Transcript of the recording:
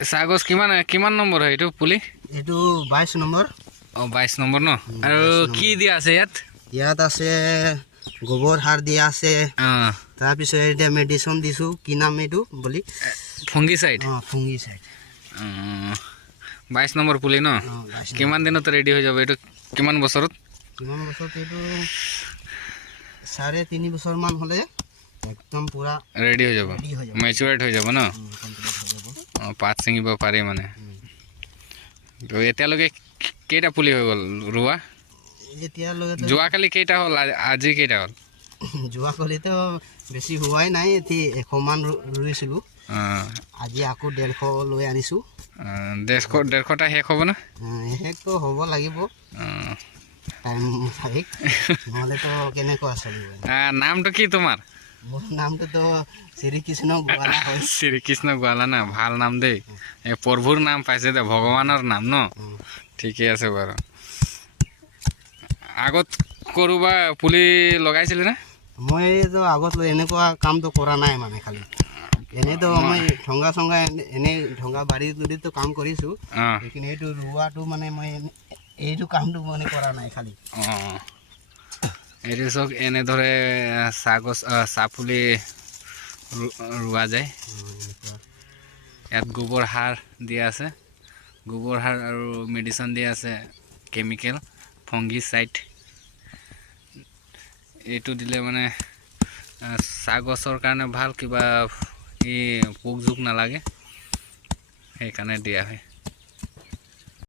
চাহগছ কিমান কিমান নম্বৰ হয় এইটো পুলি? এইটো 22 নম্বৰ। 22 নম্বৰ ন? আৰু কি দিয়া আছে ইয়াত? ইয়াত আছে গোবৰ সাৰ দিয়া আছে। তাৰপিছত এতিয়া মেডিচিন দিছোঁ, কি নাম এইটো বুলি? ফাংগিচাইড। ফাংগিচাইড। 22 নম্বৰ পুলি ন? কিমান দিনত ৰেডি হৈ যাব এইটো? কিমান বছৰত? কিমান বছৰত এইটো 3.5 বছৰমান হ'লে একদম পুৰা ৰেডি হৈ যাব, মেচুৰেট হৈ যাব ন? পাত ছিঙিব পাৰি মানে। তো এতিয়ালৈকে কেইটা পুলি হৈ গ'ল ৰোৱা? এতিয়ালৈকে যোৱাকালি কেইটা হ'ল, আজি কেইটা হ'ল? যোৱাকালিতো বেছি হোৱাই নাই, এটি 100 মান ৰুইছিলোঁ। আজি আকৌ 150 লৈ আনিছোঁ। 150টা শেষ হ'ব না? শেষটো হ'ব লাগিব, টাইম শেষ নহ'লেতো কেনেকুৱা চলিব। নামটো কি তোমাৰ? মোৰ নামটোতো শ্ৰীকৃষ্ণ গোৱালা হয়। শ্ৰীকৃষ্ণ গোৱালা না, ভাল নাম দেই। এই প্ৰভুৰ নাম পাইছে দে, ভগৱানৰ নাম ন? ঠিকে আছে বাৰু। আগত কৰোবা পুলি লগাইছিলে না? মইতো আগত এনেকুৱা কামটো কৰা নাই মানে, খালি এনেইতো মই ঠংগা চংগা এনেই ঠংগা বাৰী তুলিতো কাম কৰিছোঁ, লেকিন এইটো ৰোৱাটো মানে মই এইটো কামটো মানে কৰা নাই খালি। এইটো চাওক, এনেদৰে চাহগছ চাহ পুলি ৰোৱা যায়। ইয়াত গোবৰ সাৰ দিয়া আছে, গোবৰ সাৰ আৰু মেডিচিন দিয়া আছে, কেমিকেল ফাংগিচাইড। এইটো দিলে মানে চাহগছৰ কাৰণে ভাল, কিবা পোক জোক নালাগে, সেইকাৰণে দিয়া হয়।